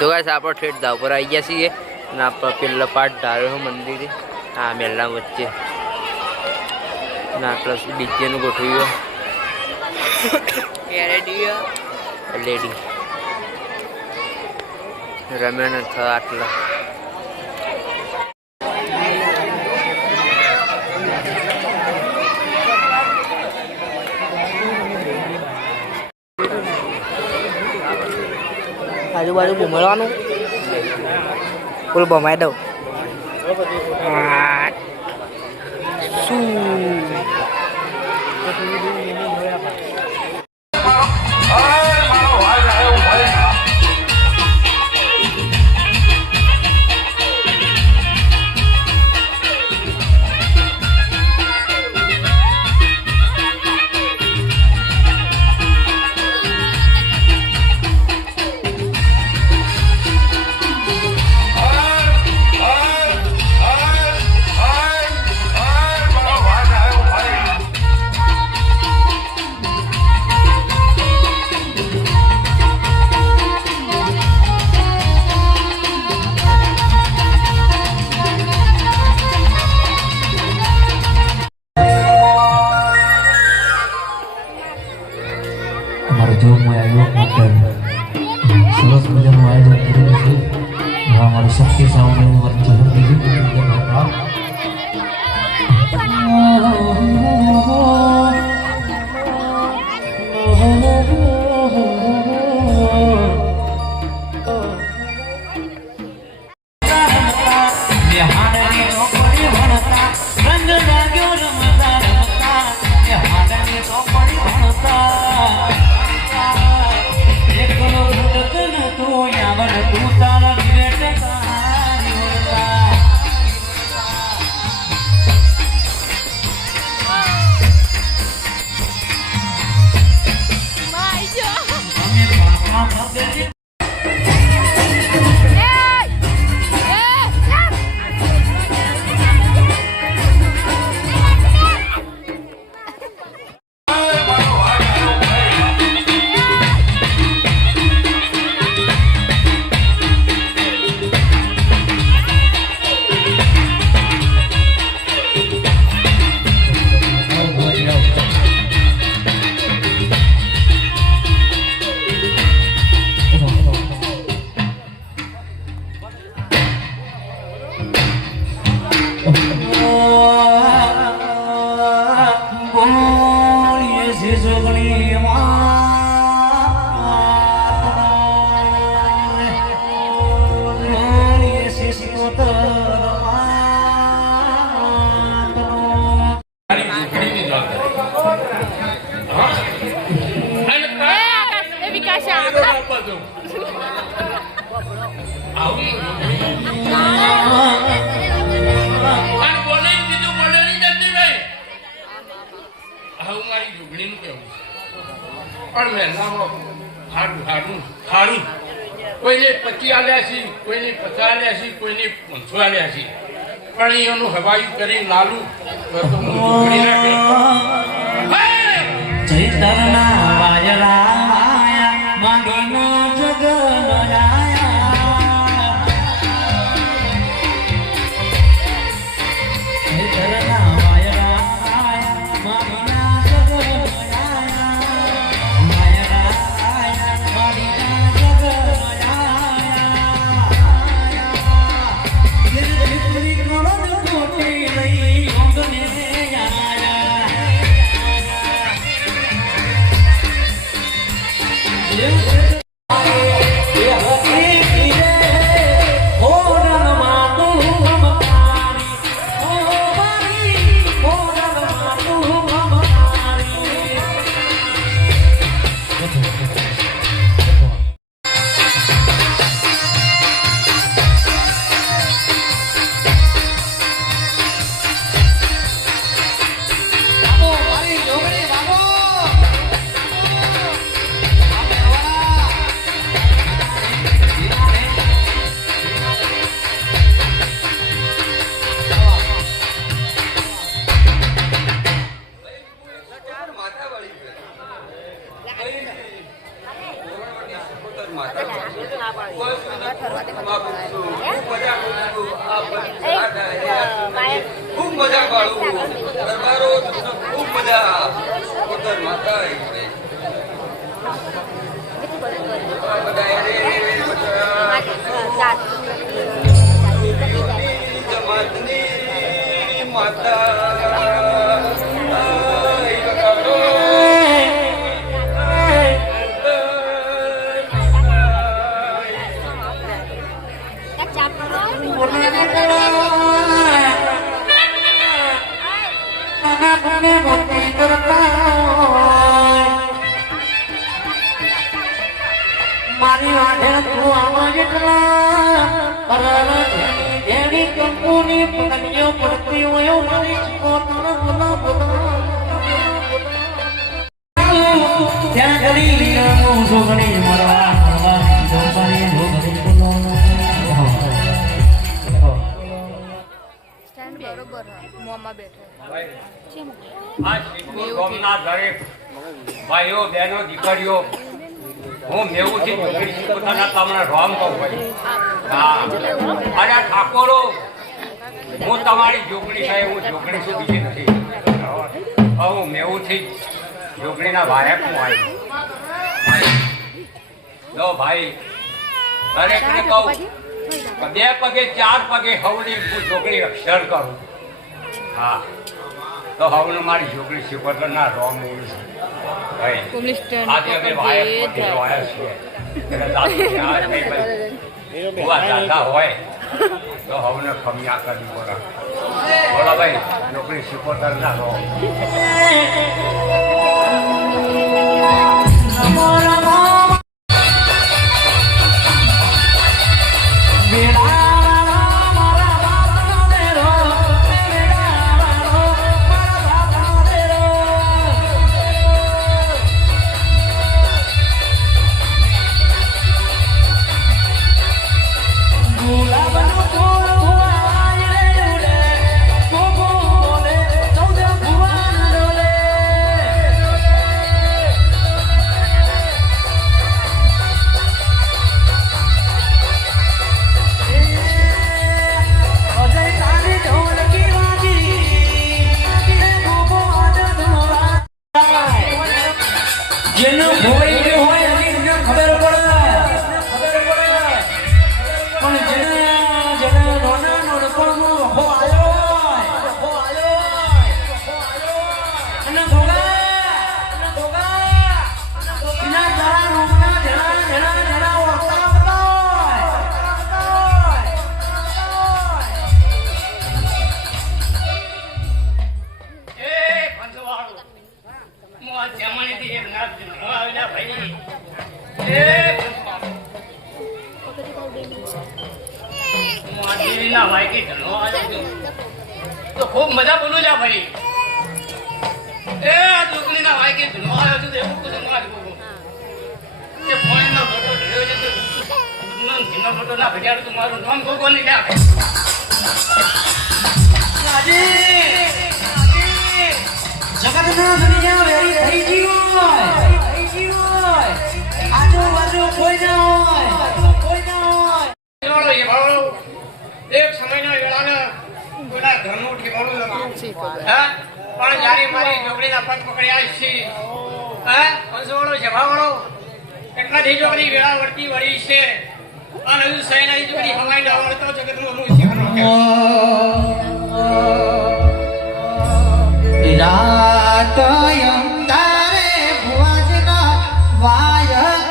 तो गाइस આપણે ઠેઠ દાવ પર આવી ગયા છીએ અને આપણે પેલા પાટ ધાર્યો મંદિરે આ મેલા વચ્ચે ના પ્લસ ડીજે નું ગોઠવ્યું રેડી લેડી રમેન આટલા આજુબાજુ ઘૂમવાનું ફૂલ બમાઈ દઉં શું સરસ મજાનું આયોજન કર્યું છે અમારી શક્તિ સામે કોઈને 25 આલ્યા છે, કોઈને 50 આલ્યા છે, કોઈને 500 આલ્યા છે, પણ એનું હવાયું કરી લાલું ચૈતરના વાજલા માંગીનો જગન ખૂબ મજા પાડું દરબારો ખૂબ મજા પોતર માતા જમાતની મારી વાઢે તું આમાં જેટલા જેની કંકુની પગલીઓ પડતી હોય મારી પોતાનો બોલો બોલો ત્યાં કરી હું જોગણી મરવા જોગણી બોલો સ્ટેન્ડ બરોબર મોમાં બેઠો આ શ્રીપુર ગામના દરેક ભાઈઓ બહેનો દીકરીઓ હું મેવુંથી છોકરી પોતાના તમને રોમ કહું ભાઈ હા અરે ઠાકોરો હું તમારી જોગણી છે હું જોગણી છું બીજી નથી હું મેવુંથી જોગણીના વાયક હું આવ્યો લો ભાઈ દરેકને કહું બે પગે ચાર પગે હવની હું જોગણી અક્ષર કરું હા તો હવનું મારી જોગણી શિવપરના રોમ એવું છે ભાઈ આજે અમે વાયક જોયા છીએ દાદા હોય તો હવને ખમિયા કરવી પડે બોલો ભાઈ નોકરી શિકોતર ના રહો તો ખૂબ મજા બોલું જા ભાઈ એ દુકની ના વાય કે ધનો આવ્યો છું એવું કુછ માર બોલો એ ફોન ના ફોટો રહ્યો છે તો ધીનો ફોટો ના ભેટ્યા તો મારું નામ ગોગો ને લ્યા રાજી જગતના દુનિયા વેરી થઈ ગયો આજુબાજુ કોઈ ના હોય એક સમયના વેળાના કોઈના ઘરનું ઠેકાણું નથી હા પણ જ્યારે મારી જોગડીના પગ પકડ્યા છે હા અંશવાળો જભાવાળો એટલાથી જોગડી વેળા વર્તી વળી છે અને હજુ સૈનાની જોગડી હમાઈ ના વળતો જગતનું હું શીખવાનું રાત અંધારે ભુવાજના વાયક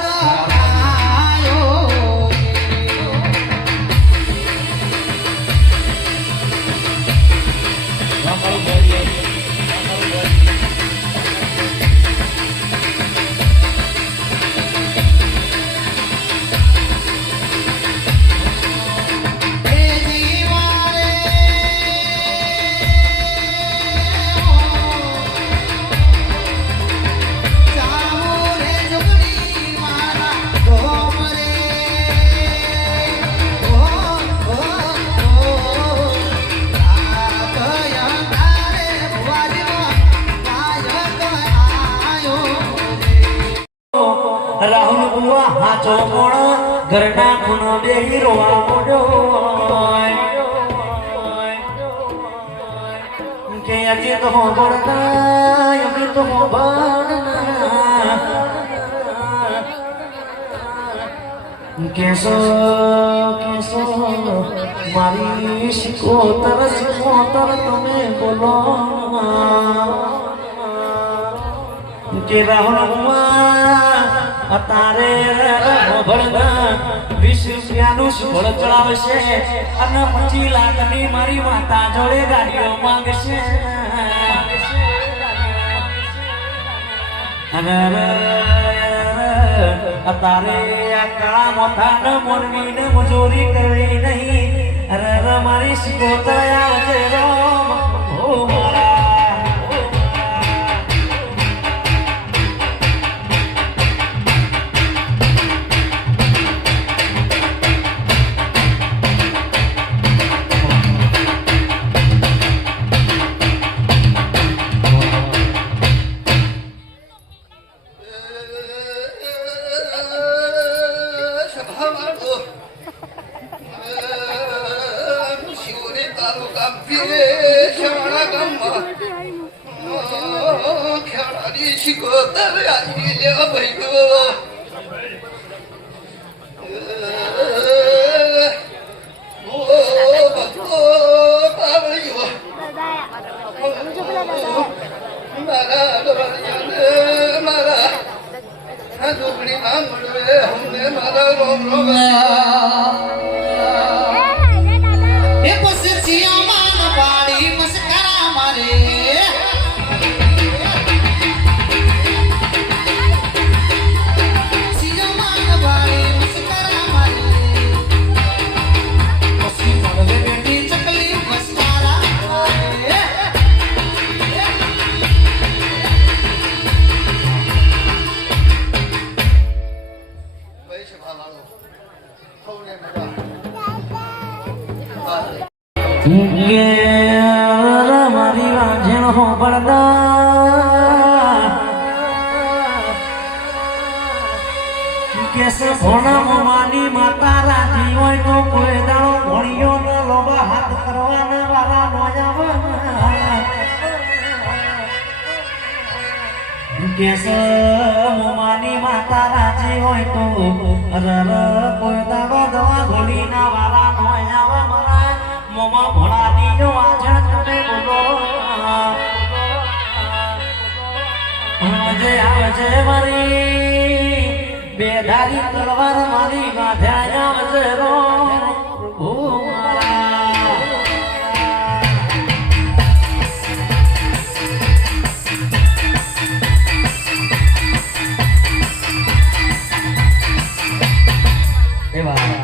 ઘરના ખૂણો બેહી રોવા મોડ્યો કે આજે તો ભણતા અમે તો ભણના કેસો કેસો મારી શિકોતર તમે બોલો કે રાહુલ અતારે ભણના 20 રૂપિયાનું સુભળ ચડાવશે અને 25 લાખની મારી માતા જોડે ગાડીઓ માંગશે અતારે આ કાળા મોથાને મોરવીને મજૂરી કરવી નહીં અરે મારી શિકોતર આવજે રોમ ઓ મારા મારી વાંઝણ હો બળદા કેસે ભોણા મોમાની માતા રાજી હોય તો કોઈ દાડો ભોણિયો ન લોબા હાથ કરવાના વાળા નો જાવા કેસે મોમાની માતા રાજી હોય તો અરર કોઈ દાડો દવા ઘોડીના વાળા નો જાવા મારા મોમાં ભોળાની નો આજણ તમે બોલો આવજે મારી બેધારી તલવાર મારી ગાંધ્યા આવજે રો પ્રભુ મારા એવા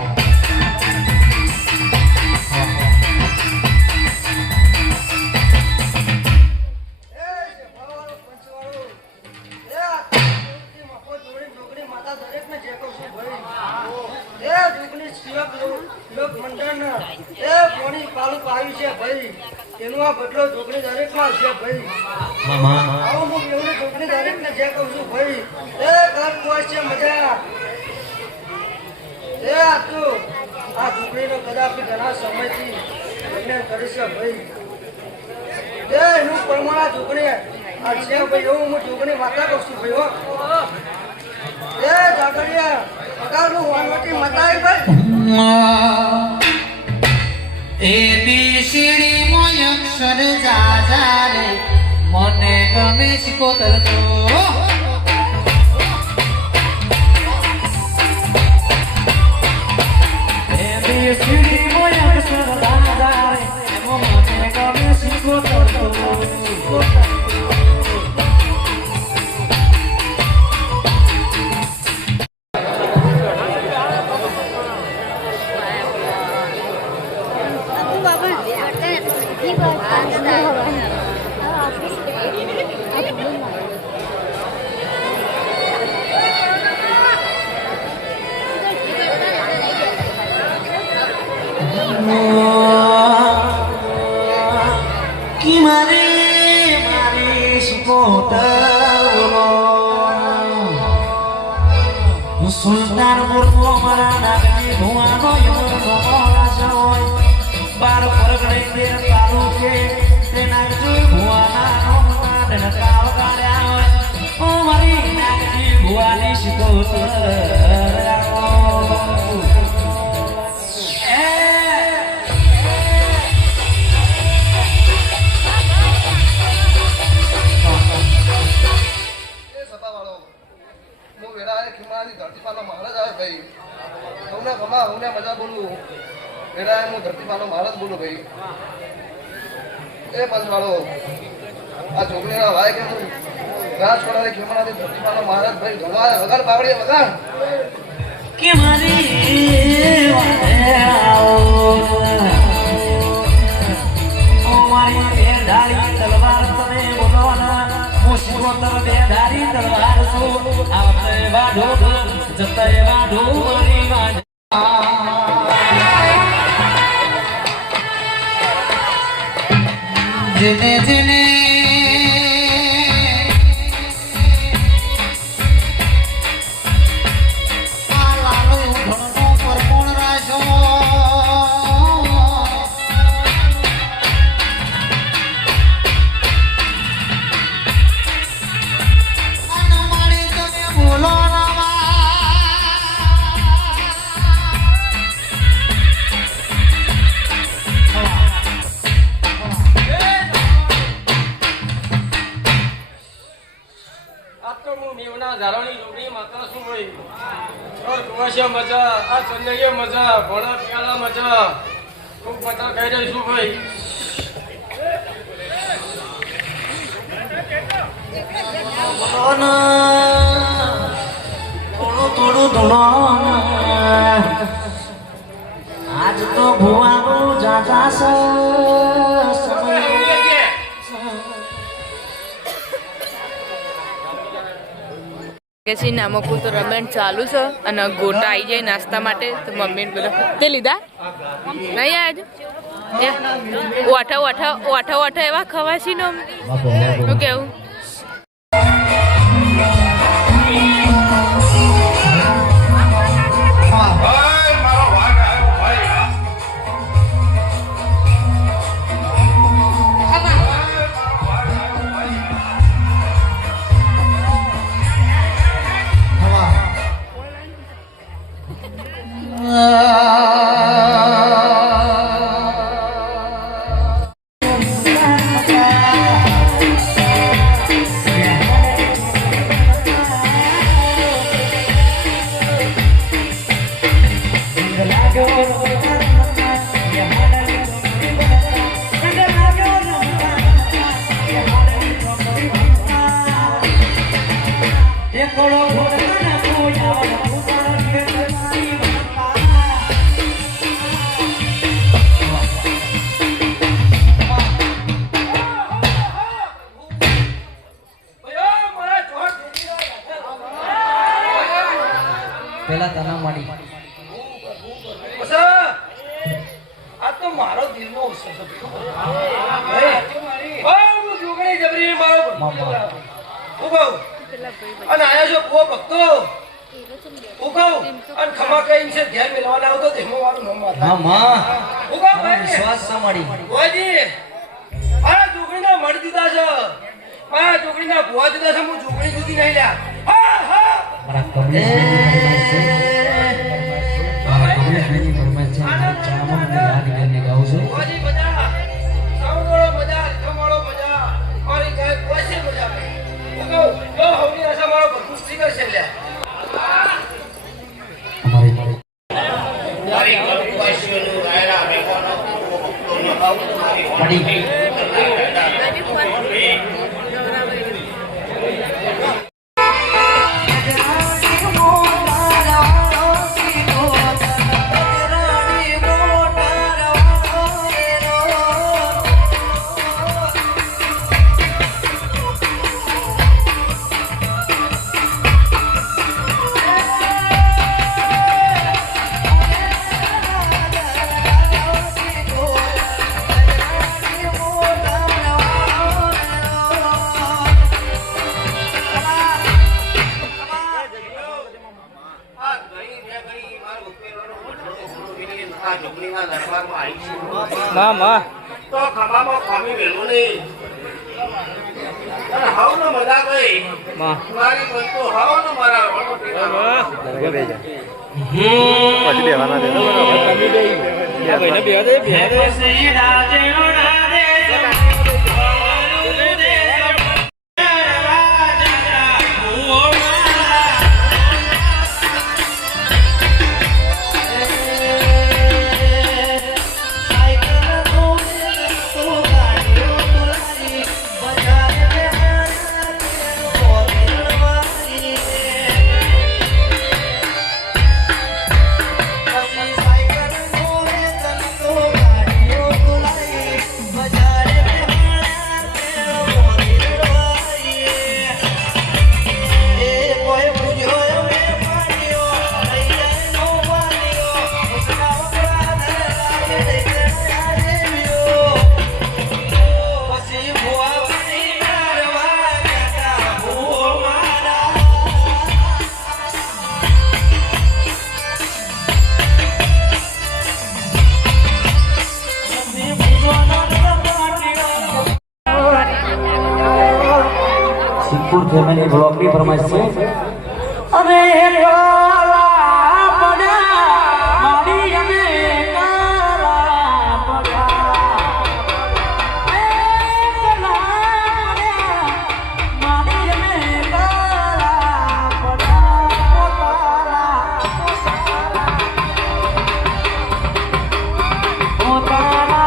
મને ગમે શિકોતર તો હુંને ખમા હુંને મજા બોલું એના હું ધરતી માનો માર જ બોલું ભાઈ એ પંચવાળો આ છોકરીના ભાઈ કે હું ઘાસ પડાવી ખેમણાથી ધરતી માનો માર જ ભાઈ ધોળવા વગર પાવડી વગર કે મારી વાહે આવો ઓ મારી બે ધારી તલવાર તમે બોલવાના મુશ્કોતર બે ધારી તલવાર છું આવતે વાઢો જતે વાઢો મારી વાઢ જેને જેને મજા આ ચંદઈએ મજા ભોળા પ્યાલા મજા ખૂબ મજા કહી રહીશું ભાઈ થોડું થોડું આજ તો ભુવાનું જાતા સમય કે છે નામકું તો રમેણ ચાલુ છે અને ગોટા આવી જાય નાસ્તા માટે તો મમ્મીને બધા તે લીધા નહીં આજે ઓઠા ઓઠા ઓઠા ઓઠા એવા ખવાશી નો શું કેવું પેલા તના મળી આ તો મારો દિલનો ઉત્સવ હું છોકરી જબરી મારો હું કહું અને આયા છો કો ભક્તો હું કહું અને ખમા કઈ છે ઘેર મેળવાના આવતો તેમાં મારું નામ માતા હા માં હું કહું ભાઈ વિશ્વાસ છે મળી ભુવાજી આ છોકરીના મળ દીધા છે આ છોકરીના ભુવા દીધા છે હું છોકરી સુધી નહીં લ્યા હા હા મારા કમલેશ ભુવાજી મજા સાવડોળો મજા ખમાળો મજા મારી ગાય કોઈ મજા હું કહું જો હવની આશા મારો બધું સ્ત્રી કરશે લ્યા માં તો ખમામાં ખામી મેળવું નહીં અને હાવ નો મજા ગઈ માં મારી બંતો હાવ નો મારા રોડો પીવાનો પછી બેવાના દે બરાબર બે દે ઠાકોર ફેમિલી બ્લોકની ફરમાઈશ છે અમે કાલા પડ્યા મારી અમે કાલા પડ્યા એ કાલા પડ્યા મારી અમે કાલા પડ્યા પોતાના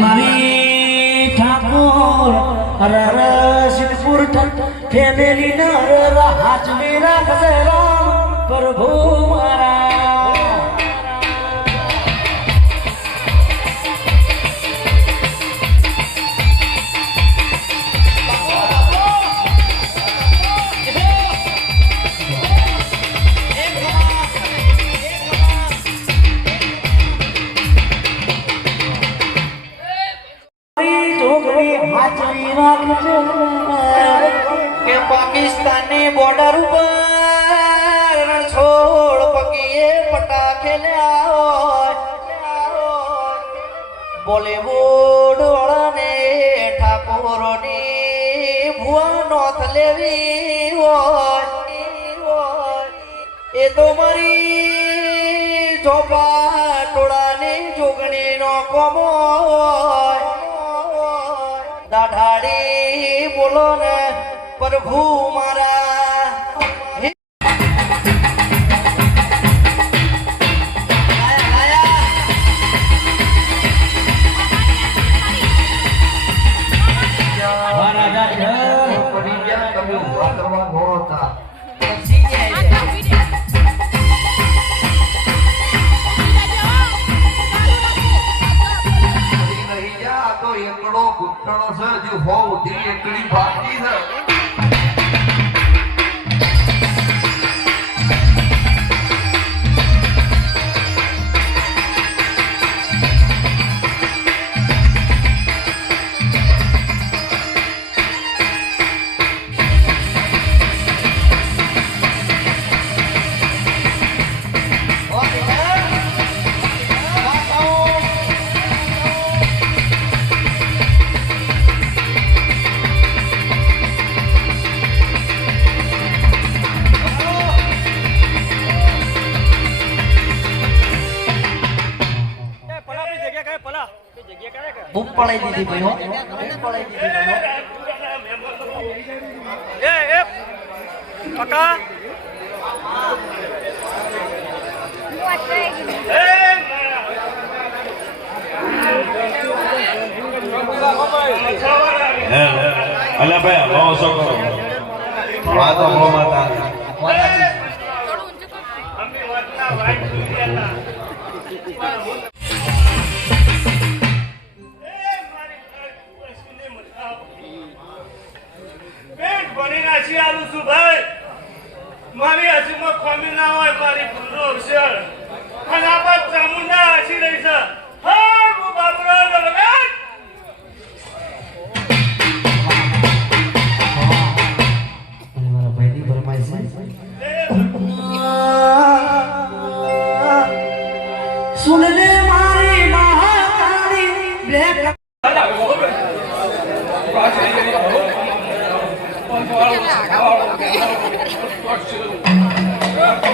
મારી ઠાકોર રસિકપુર ફેમિલી નર હાજમેરા ગજરામ પ્રભુ મારા કે પાકિસ્તાનની બોર્ડર ઉપર રણછોડ પગીએ પટાખે બોલીવુડ વાળાને ઠાકોરોની ભુવા નોંધ લેવી હોય એ તો મારી ચોપા ટોળાની જોગણીનો કોમો દાઢાડી બોલો ને પ્રભુ મારા એકડો ગુંઠણો છે જે હોવ તે એકડી બાકી છે બુક પડાઈ દીધી ભાઈ હો પડાઈ દીધી ભાઈ એ પકા અલા ભાઈ હવા ઓછો કરો વાત હો માતા મારી હસીમાં ખમી ના હોય મારી ભૂલો છે અને આ ચામુંડા હસી રહી છે હા હું બાબરા લગાડ મારા ભાઈની ફરમાઈશ સુન લે મારી મહાકાળી બ્લેક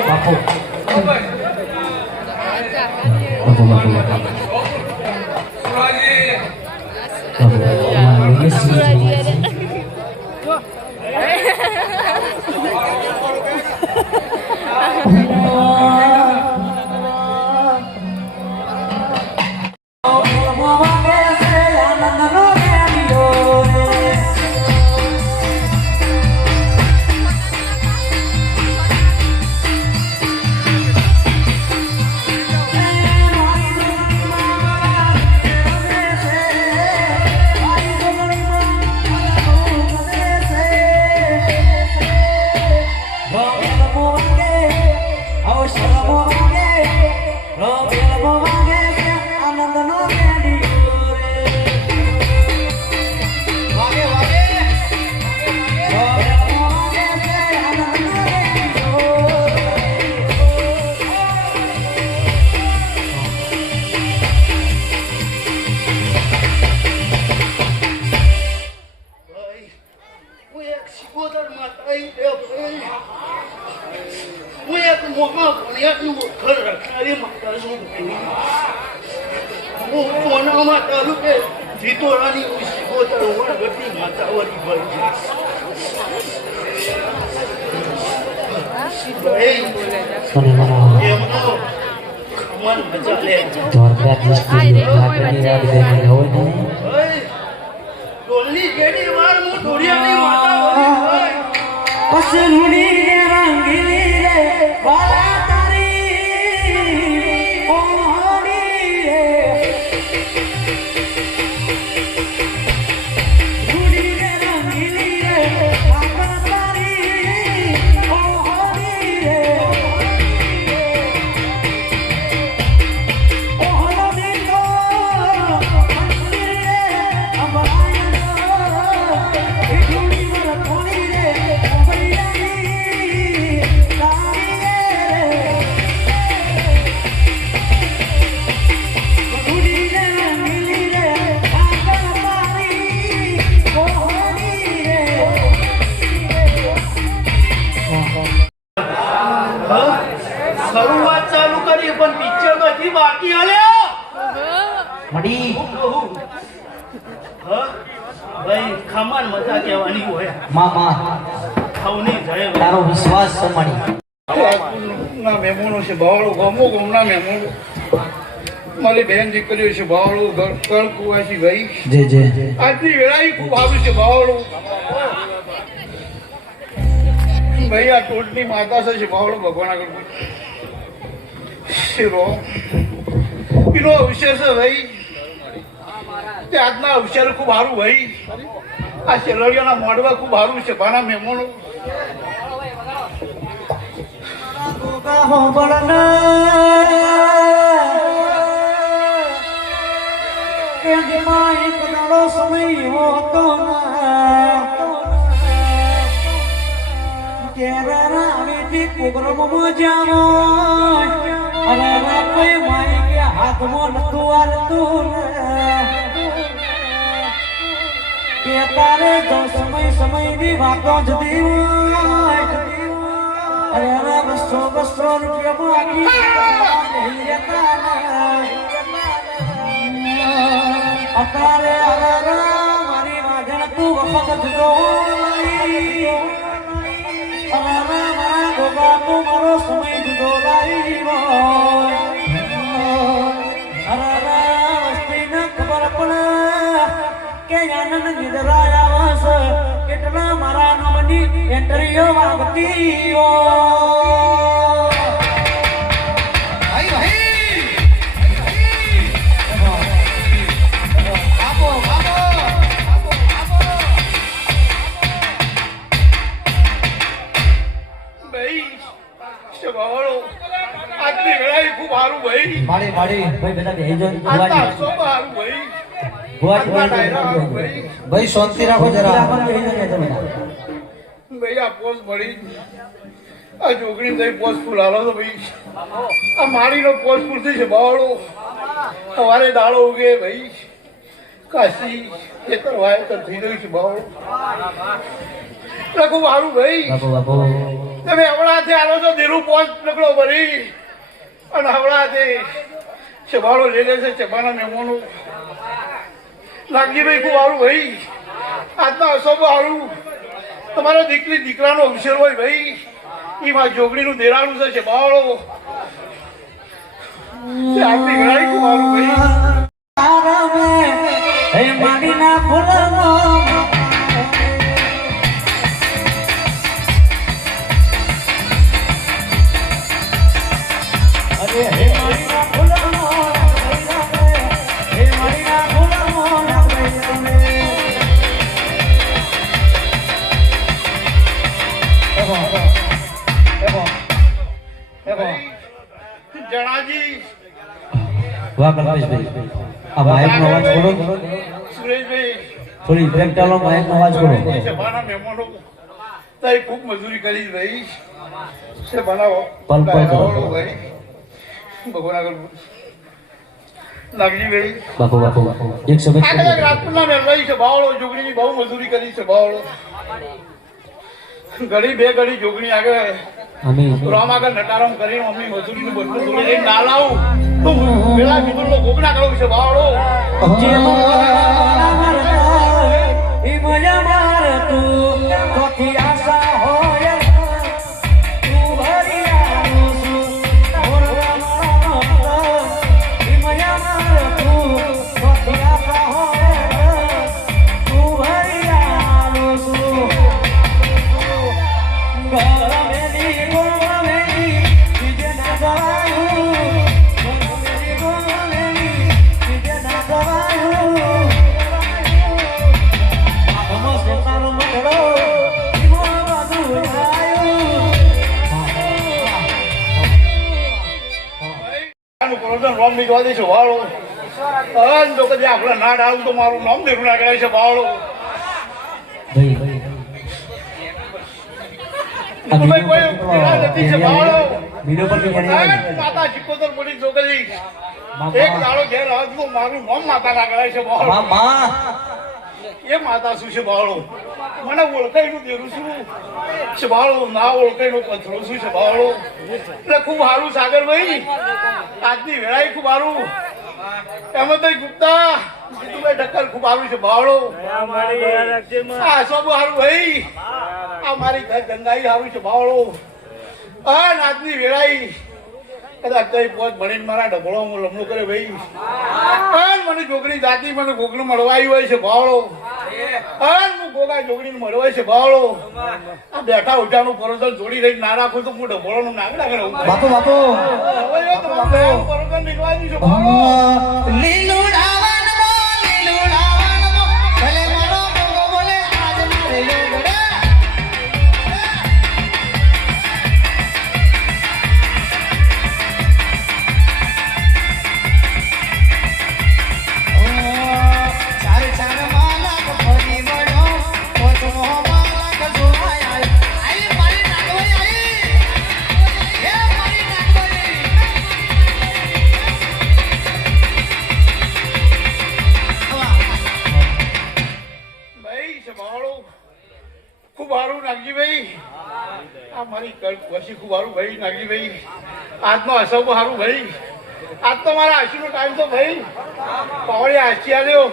બાપુ હું વખર રખનારી માતા છું ભાઈ. હું સોનામાં તાલુકે જીતોરાની સિકોતર વણગતી માતા વળી ભાઈ સોની મના છે. એમનો ખમણ મજા લે. જોરદાર દૃષ્ટિ લાગણી યાદ દેની હોય ને ભાઈ, ડોલની જેડી વાર હું ઢોળિયાની માતા વળી ભાઈ. પસરુડી ને રંગીલી રે વાલા તારી ઓહડી રે રૂડી ને રંગીલી રે વાલા તારી ઓહડી રે ઓહડી નો મંદિર રે અંબાયા ઢૂડી મર થોડી રે શરૂઆત ચાલુ કરી પણ પિક્ચર બધી બાકી હાલ્યો. મડી હા ભાઈ, ખમણ મજા કહેવાની હોય. મામા સૌની જય. તારો વિશ્વાસ છે મડી ના મહેમાનો છે બાવળું ગમો ગમના મહેમાનો મારી બેન દીકરીઓ છે બાવળું ગળ કુવાસી ભાઈ જે જે આજની વેળાએ ખૂબ આવ્યું છે બાવળું ભાઈ. આ ટોટની માતા છે બાવળું ભગવાન આગળ શિરો એનો અવસર છે ભાઈ. તે આજના અવસર ખૂબ સારું ભાઈ. આ શેલડીયાના મોઢવા ખૂબ સારું છે ભાના મહેમાનો સમય હોતો હાથમાં નતું હાલતું કે તારે જો સમયની વાતો જતી હોય બસો રૂપિયામાં અત્યારે મારી વાજણ તું વખત જતો મારા ગોગા તું મારો સમય જુદો લાવ્યો વસ્તી ને ખબર પડે કે આનંદ નિદ્રાયા છે કેટલા મારા નામની એન્ટ્રીઓ વાગતી આજની વેળાએ ખૂબ સારું ભાઈ. માડી ભાઈ બધા બેહી જાઓ આજના અવસર સારું ભાઈ. આજના ડાયરા સારું ભાઈ. ભાઈ શાંતિ રાખો જરા ભાઈ આ પોસ મળી આ જોગણી થઈ પોસ ફૂલ હાલો તો ભાઈ. આ મારીનો પોસ ફૂલ થઈ છે બાવળો સવારે દાડો ઉગે ભાઈ. કાશી ખેતર વાવેતર થઈ રહ્યું છે બાવળો ખૂબ સારું ભાઈ. બાપુ તમે હમણાંથી આલો છો ધીરું પોસ નકળો ભરી અને હમણાંથી ચબાળો લઈ લે છે. ચબાના મહેમાનો લાગજીભાઈ ખૂબ સારું ભાઈ. આજના અસબ સારું તમારો દીકરી દીકરાનો અવસર હોય ભાઈ. એમાં જોગણીનું દેરાનું છે ચબાળો આજની ઘડાઈ ખૂબ સારું ભાઈ. માડીના ફૂલનો અરે હે માડીના ફૂલનો હે માડીના ફૂલનો જણાજી વાહ કલ્પેશભાઈ આ માઇકનો અવાજ બોલો સુરેશભાઈ થોડી બ્રેક ડાલો માઇકનો અવાજ બોલો સભાના મહેમાનો તારી ખૂબ મજૂરી કરી ભાઈ. સભાના પલ પલ કરો. ભાઈ ભગવાન આગળ લાગજીભાઈ બાપુ એક આ શુભેચ્છા કદાચ રાજપુરના મેળવાઈ છે બાવળો જોગણીની બહુ મજૂરી કરી છે બાવળો ઘડી બે ઘડી જોગણી આગળ રામ આગળ નટારામ કરીને મમ્મી મજૂરીનું બધું જોડે લઈને ના લાવું તો પેલા મિત્રો ગોગના કરો છે બાવળો જે ઈ મજા માર તું કોથી આશા હોય તું ભરિયાનું છું ઈ મજા માર તું કોથી આશા હોય તું ભરિયાનું છું ગમેલી ગમેલી બીજે ના જવાયું ગમેલી બીજે ના જવાયું નામ ની જોવા દઈશું વાળો તો કદી આપણે ના ડાળું તો મારું નામ દેખું ના કરાય છે વાળો માતા ચિકોતર પડી છોકરી એક દાડો ઘેર આવતું તો મારું નામ માતા ના કરાય છે વાળો એ માતા શું છે બાળો મને ઓળખાઈ નું દેરું શું છે બાળો ના ઓળખાઈ નું પથરો શું છે બાળો એટલે ખૂબ સારું સાગરભાઈ આજની વેળાએ ખૂબ સારું એમાં તો ગુપ્તા ટક્કર ખૂબ સારું છે બાળો આ સબ સારું ભાઈ આ મારી ઘર ગંગાઈ સારું છે બાળો આજની વેળાઈ કદાચ કઈ પોત ભણીને મારા ઢબળો હું લમણું કરે ભાઈ મને છોકરી જાતિ મને ગોગનું મળવાઈ હોય છે ભાવળો હું ગોગા છોકરીને મળવાય છે ભાવળો આ બેઠા ઉઠાનું પરોસલ જોડી રહી ના રાખું તો હું ઢબળો નું નાગ નાખે પરોસલ નીકળવા છે ભાવળો આજનો હસવ સારું ભાઈ આજ તો મારા હાસી નો ટાઈમ તો ભાઈ પાવડે હાસી આવ્યો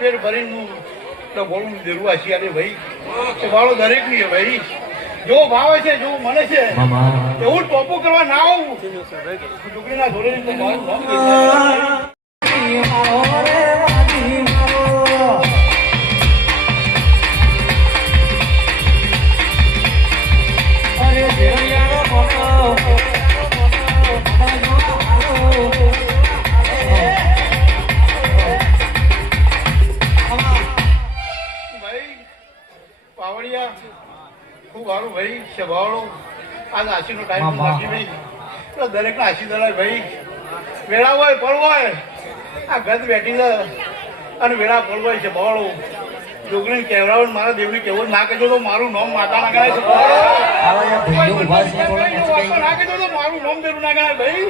પેટ ભરીને બોલું દેરું હાસી આવ્યો ભાઈ વાળો દરેક ની ભાઈ જો ભાવે છે જો મને છે એવું ટોપો કરવા ના આવું છોકરીના જોડે દરેક ના હાસી દળાય ભાઈ વેળા હોય પળ હોય આ ગદ બેઠી અને વેળા પળ હોય છે બળો છોકરીને કહેવડાવો મારા દેવની કેવું ના કહેજો તો મારું નામ માતા ના ગણાય છે ના કહેજો તો મારું નામ દેવું ના ગણાય ભાઈ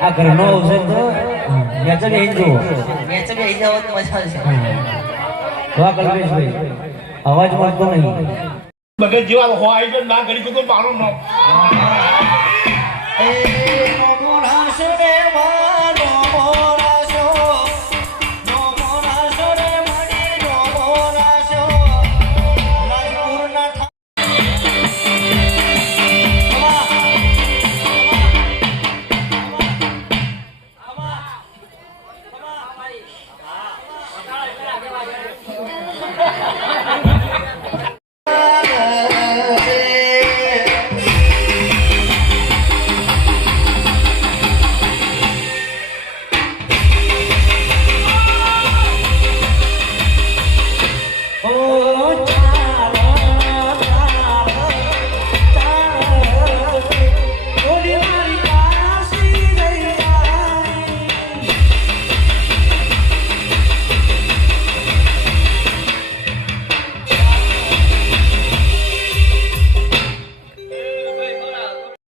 આ ઘરનો અવસર તો નેચર બેહી જવો અવાજ મળતો નહીં બગર જેવા હોય તો ના કરી તો મારું નામ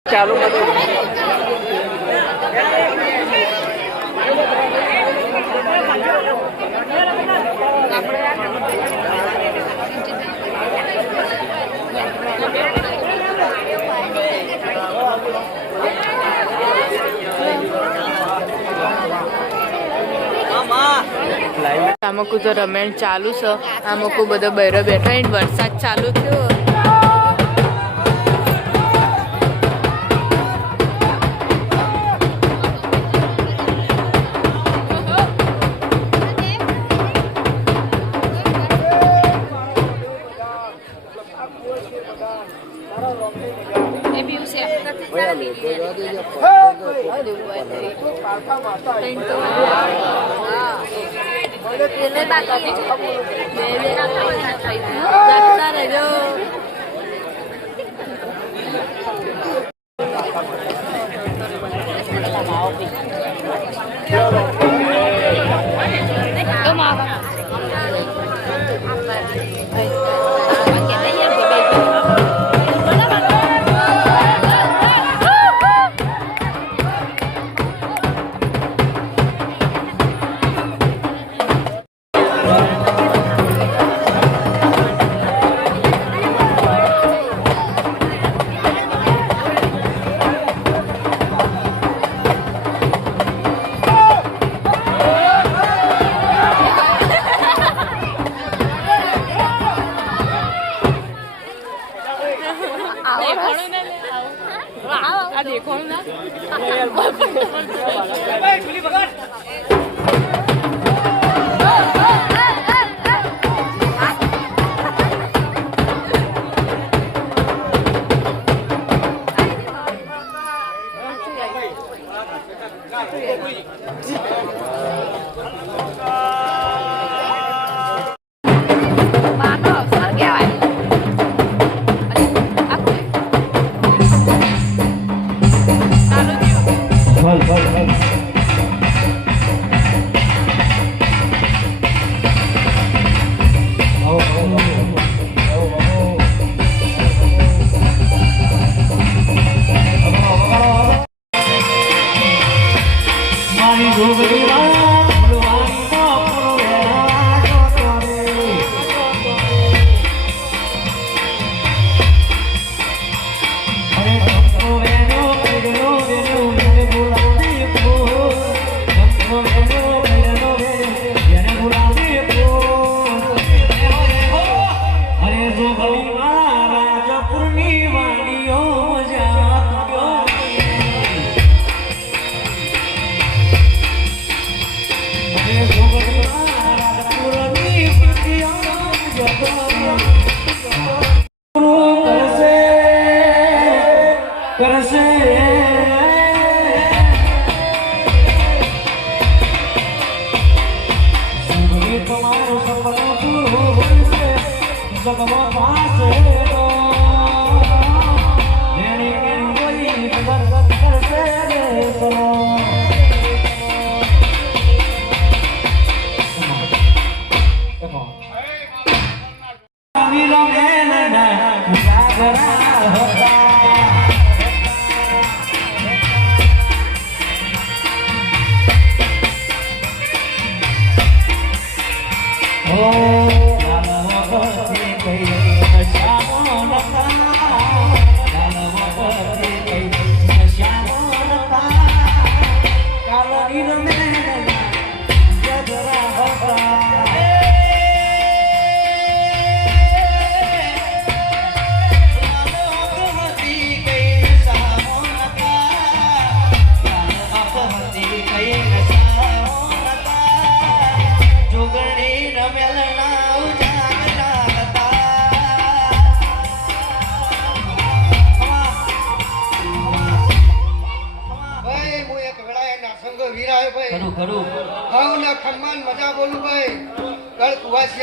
ચાલુ કરો આમકુ તો રમેણ ચાલુ છે. આમકુ બધો બહેરો બેઠા ને વરસાદ ચાલુ થયો.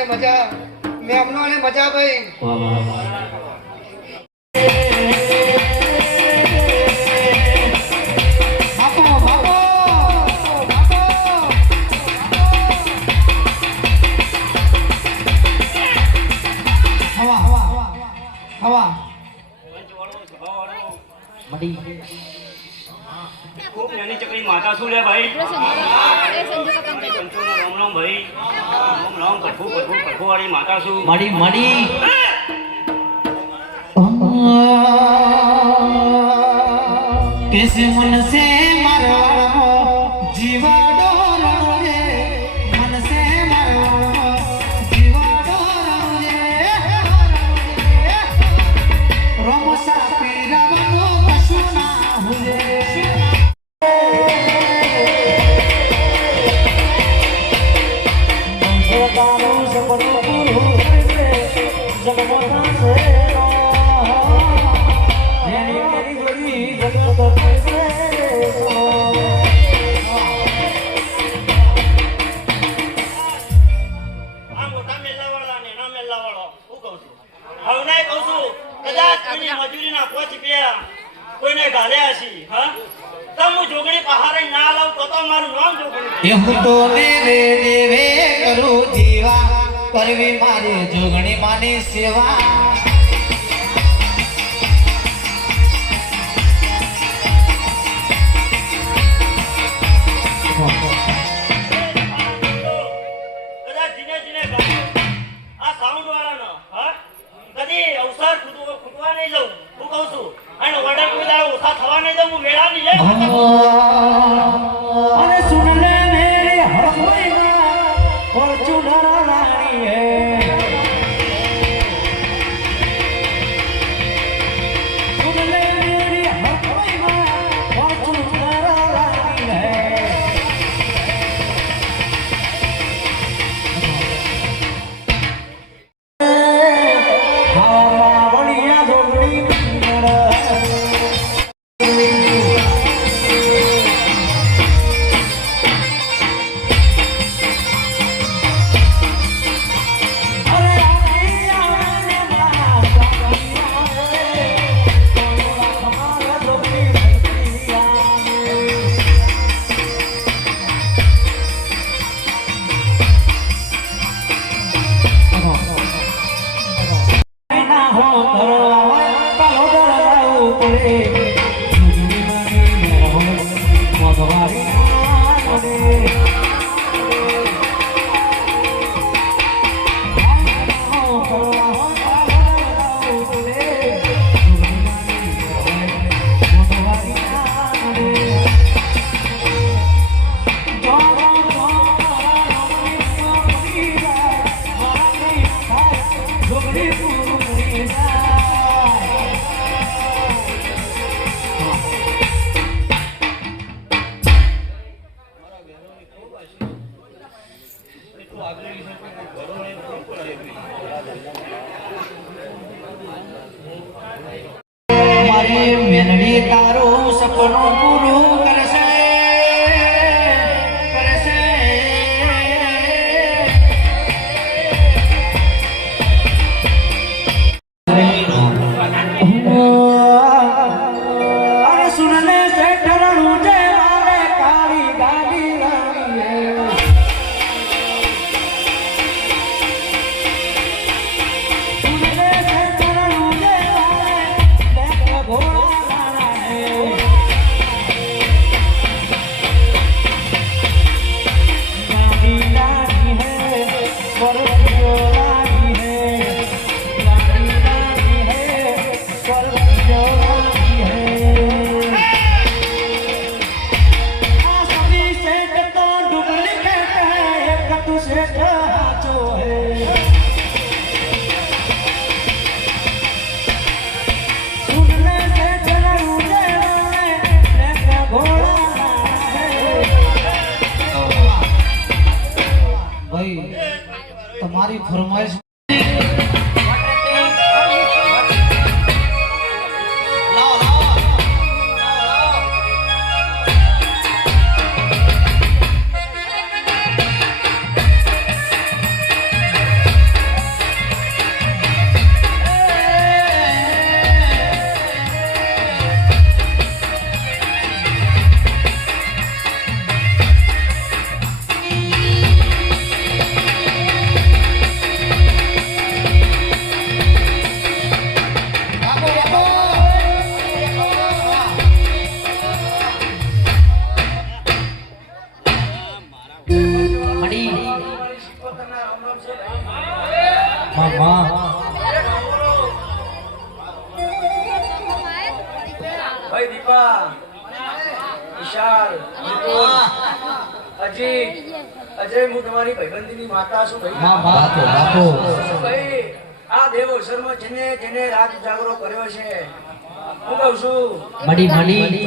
મજા મેમનો ને મજા ભાઈ ખૂબ નાની ચકરી માતા શું લે ભાઈ રામ રામ ભાઈ રામ રામ કઠું કઠું કઠું વાળી માતા શું મડી મડી कैसे मन से मरवाड़ो जीवा डोलो रे मन से मरवाड़ो મેલ્લા વાળો હું કહું છું હવે નહીં કહું છું કદાચ કોઈની મજૂરીના 5 રૂપિયા કોઈને ગાલ્યા છે હા તો હું જોગણી પહારે ના લાવ તો મારું નામ જોગણી એ હું તો દેવે દેવે કરું જીવા કરવી મારી જોગણી માની સેવા કદાચ જીને જીને ગાલ્યો આ સાઉન્ડ વાળાનો હા કદી અવસર ખૂટવા નહીં જવું હું કહું છું અને ઓર્ડર કોઈ દાડો ઓછા થવા નહીં દઉં હું મેળાની લઈ અરે સુન લે મેરે હરમૈયા ફોર્ચ્યુનર રાણી હે સુન લે મેરી હરમૈયા ફોર્ચ્યુનર રાણી હે હા વળિયા જોગણી મંગળ મારી મેનડી તારું સપનું પૂરું કરશે કરશે અરે સુન લે શેઠરણું જે મારે કાળી ગાડી લાવી હે તમારી ફરમાઈશ ભાઈ દીપા વિશાલ અજીત અજય હું તમારી ભાઈબંધીની માતા છું ભાઈ ભાઈ આ દેવ અવસરમાં જેને જેને રાત ઉજાગરો કર્યો છે હું કહું છું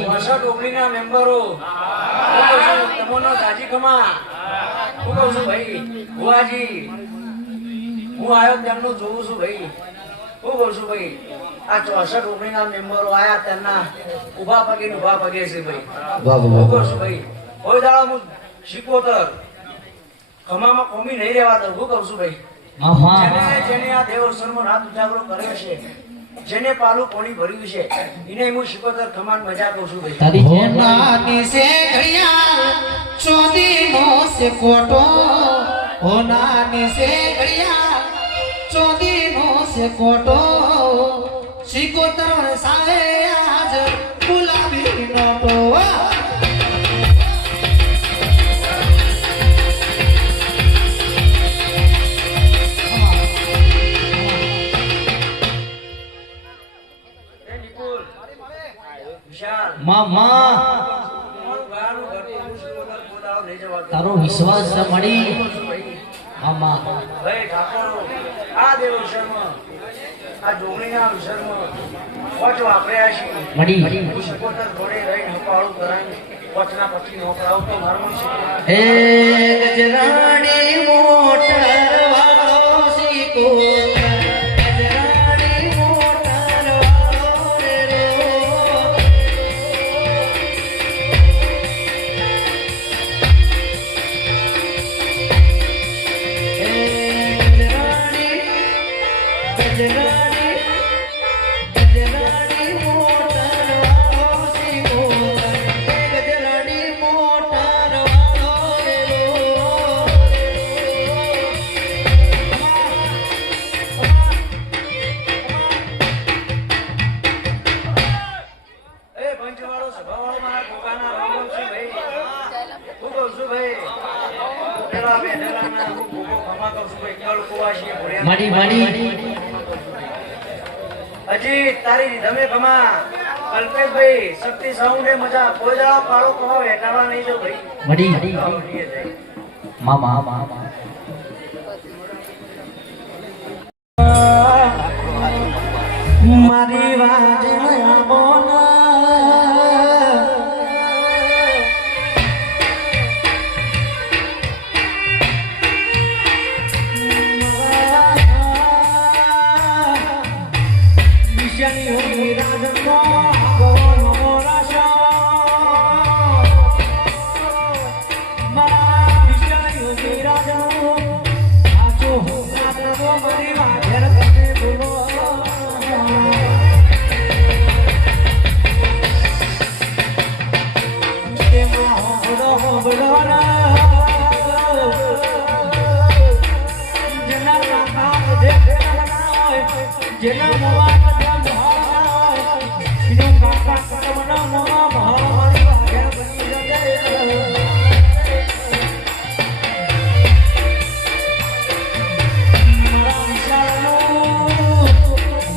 વર્ષો ટોપલીના મેમ્બરો હું કહું છું તમોનો જાજી ખમા હું કહું છું ભાઈ ભુવાજી હું આવ્યો તેમનું જોઉં છું ભાઈ હું કહું છું ભાઈ આ 64 ટોપલીના મેમ્બરો આયા તેમના ઉભા પગે છે ભાઈ હું કહું છું ભાઈ કોઈ દાડો હું શીખોતર ખમામાં કોમી નહીં રહેવા દઉં હું કહું છું ભાઈ જેને આ દેવોત્સવમાં રાત ઉજાગરો કર્યો છે, જેને પાલું પોણી ભર્યું છે, એને હું શિકોતર ખમાન મજા કહું છું ભાઈ. હોનાની સે ઘડિયાળ ચોદીનો સે કોટો, હોનાની સે ઘડિયાળ ચોદીનો સે કોટો, શિકોતર વરસાવે આજ ગુલાબી નોટો. વિશાલ, મામા તમારું ગાવાનું ઘરથી હું શિકોતર બોલાવો લઈ જવા દો. તારો વિશ્વાસ છે મળી મામા. ભાઈ ઠાકોરો, આ દેવોત્સવમાં, આ જોગણીના અવસરમાં વચ વાપર્યા છે. મળી હું શિકોતર ઘોડે રહીને હપાળું કરાવી વચના પછી નોકરાવ તો મારું શિકોતર. એ ગજરાણી મોટર વાળો શિકોતર, ગજરાણી મોટર વાળો રે રો. એ ગજરાણી, ગજરાણી, ગજરાણી મોટર વાળો શિકોતર, એ ગજરાણી મોટર વાળો રે રો. એ પંચવાળો સભાવાળો મારા કોકાના રામ છે ભાઈ. હું કહું છું ભાઈ, પેલા બેઠેલાના હું ભૂખો ખમા કહું છું ભાઈ, કળ કુવાશી ભર્યા. મળી મળી હજી તારી રીધમે ખમા કલ્પેશભાઈ, શક્તિ સાઉન્ડે મજા કોઈ દાડો પાળો કમા વેટાવા નહીં જો ભાઈ. મળી આવો નહીં જાય. મામા મામા મારી વાજણ્યા બોના વિષયની હોઈ રાજનો આગોનો રાશો મારા વિષયની હોઈ રાજનો આજો રાજનો મારી વાજર કરે બોલો. જેના મોવા એનો કાકા કરમના મોવા મહામારી વાગ્યા બની જશે. મારા વિશાળનું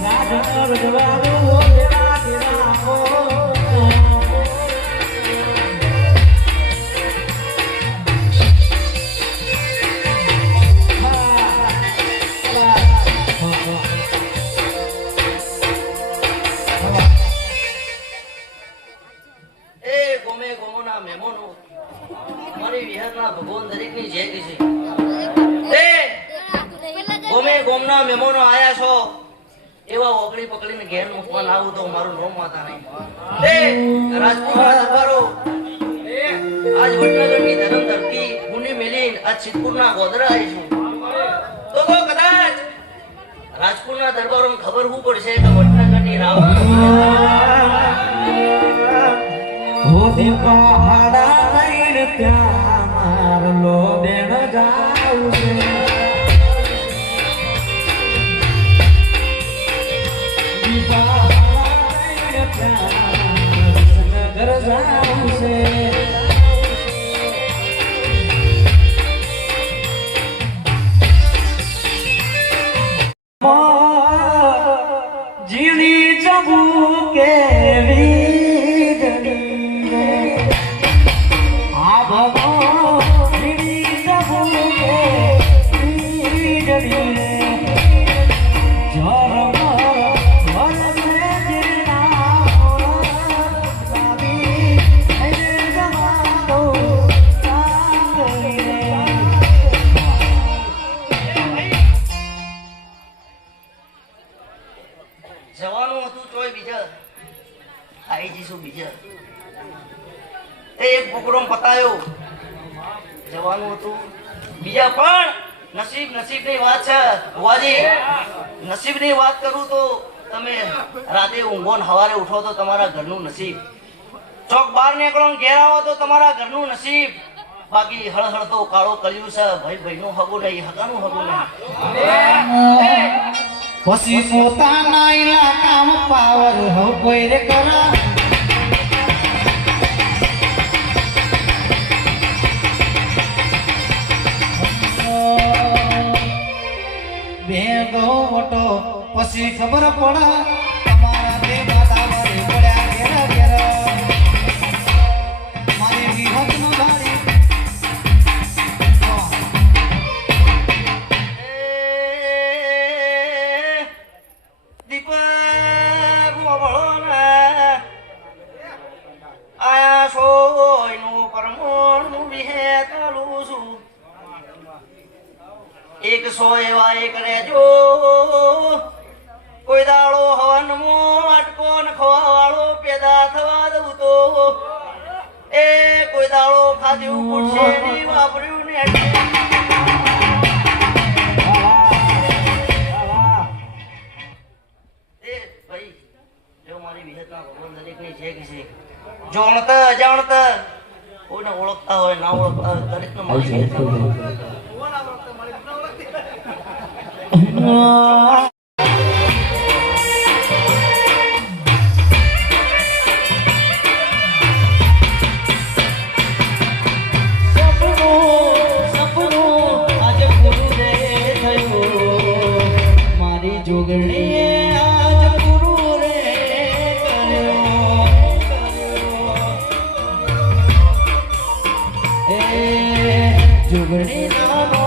રાજનર જવાનું દેવા દેવા આપો. એ ગોમે ગોમોના મહેમાનો, અમારી વિહારના ભગવાન દરેકની જય કહે છે. એ ગોમે ગોમના મહેમાનો આયા છો, એવા ઓગળી પકડીને ઘેર મૂકવા લાવું તો મારું નોમ માતા નહીં. એ રાજપૂતના દરબારો, આજ વડનગરની ધરમ ધરતી ભૂની મેલીન આજ સિદ્ધપુરના ગોધરા આવી છું. તો કદાચ રાજપૂતના દરબારોને ખબર શું પડશે કે વડનગરની રાવ હોદી પહાડા લઈને ત્યાં મારલો દેણ જાઉં છે. પહાડા લઈને ત્યાં નગર જાઉં છે. જીવી જવું કેવી ગણી આ ભગો જીવી જવું કેવી ગણી જરમર વરસે જીના બાબી એને જમાનો સાંગરે. જવાનું હતું તોય બીજા ખાઈ જઈશું બીજા. એ એક પ્રોગ્રામ પતાયો, જવાનું હતું બીજા પણ નસીબની વાત છે ભુવાજી. નસીબની વાત કરું તો તમે રાતે ઊંઘો ને સવારે ઉઠો તો તમારા ઘરનું નસીબ. ચોક બહાર નીકળો ને ઘેર આવો તો તમારા ઘરનું નસીબ. બાકી હળહળ તો કાળો કર્યું છે ભાઈનું હગું નહીં, હગાનું હગું નહીં. પછી પોતાના ઇલાકામાં પાવર હો કોઈ રે કરા બે ગો મોટો પછી ખબર પડા તમારા બે માતા મારે પડ્યા ઘેરા ઘેરા મારી વિહત નો ગાડી દીપક આયા સોયનું પરમોણનું વિહેતલું છું. 100 એવા એક રેજો કોઈ દાડો હવનમો અટકો ન ખવાળો પેદા થવા દઉં તો એ કોઈ દાડો ખાધ્યું પૂછે ની વાપર્યું ને ભાઈ જો મારી વિહતના ભગવાન દરેકની છે કે છે જાણતા અજાણતા કોઈને ઓળખતા હોય ના ઓળખતા હોય દરેકને મારી મારી જોગણી આજ પૂરું રે કર્યો એ જોગણી નાનો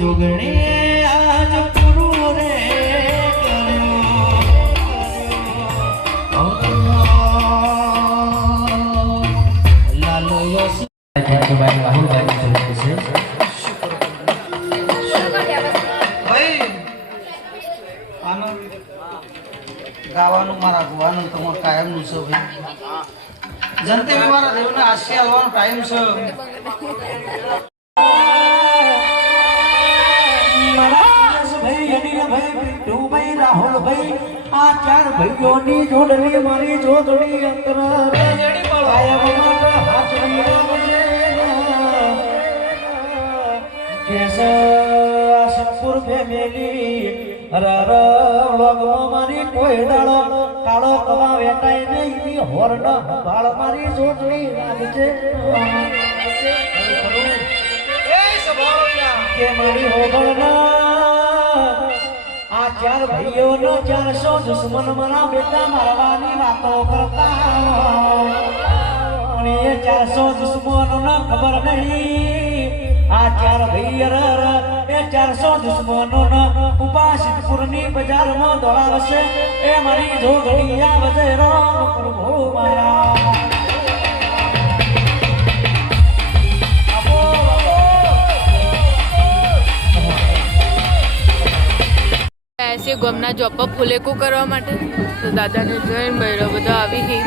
જોગણી આજ પૂરું રે ગાવાનું મારા ગોવાનું તમારું કાયમનું છે ભાઈ. જનતે મારા દેવને આશીર્વાદ આવવાનો ટાઈમ છે. રાહુલ ભાઈ આ 4 ભાઈઓની જોડણી મારી જોડણી અંતર સપુર ફેમિલી મારી કોઈ દાડો કાળો કવા વેટાય નહીં હોર્ન ભાળ મારી જોડણી રાખજે કે મારી હોગળના આ 4 ભાઈઓનો 400 દુશ્મન મારા બેટા મારવાની વાતો કરતા અને એ 400 દુશ્મનોને ખબર નહીં આ 4 ભાઈઓ એ 400 દુશ્મનોને ઉપાસિતપુરની બજારમાં દોડાવશે એ મારી જોગણી આવજે રામ પ્રભુ મારા એસે ગમના જોબ પર ફુલેકું કરવા માટે તો દાદાને જોઈને બૈરો બધા આવી ગઈ.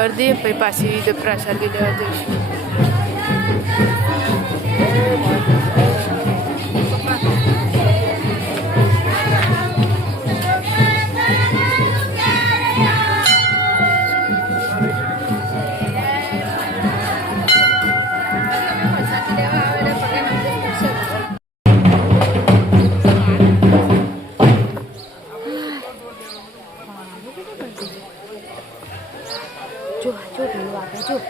કરી દઈએ પછી પાછી પ્રસાદી લેવા જઈશું. જો